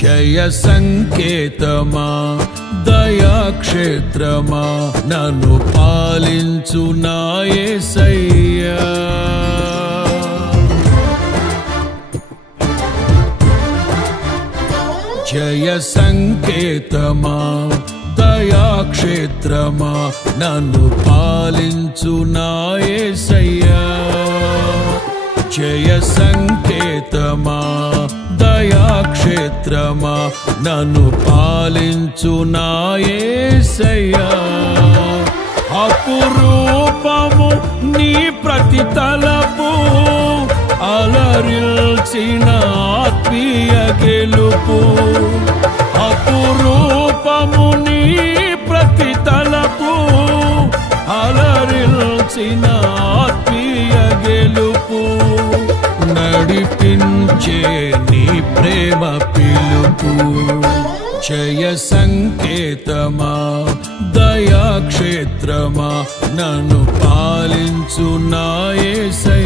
జయ సంకేతమా దయాక్షేత్రమా నన్ను పాలించు నా యేసయ్యా. జయ సంకేతమా దయాక్షేత్రమా నన్ను పాలించు నా యేసయ్యా. జయ సంకేతమా దయాక్షేత్రమా నన్ను పాలించు నా యేసయ్యా. అపురూపము నీ ప్రతి తలపు అలరిల్చిన ఆత్మీయ గెలుపు. అపురూపము నీ ప్రతి తలపు అలరిల్చిన ఆత్మీయ గెలుపు. నడిపించే నీ ప్రేమ పిలుపు. జయ సంకేతమా దయాక్షేత్రమా నన్ను పాలించు నా యేసయ్యా.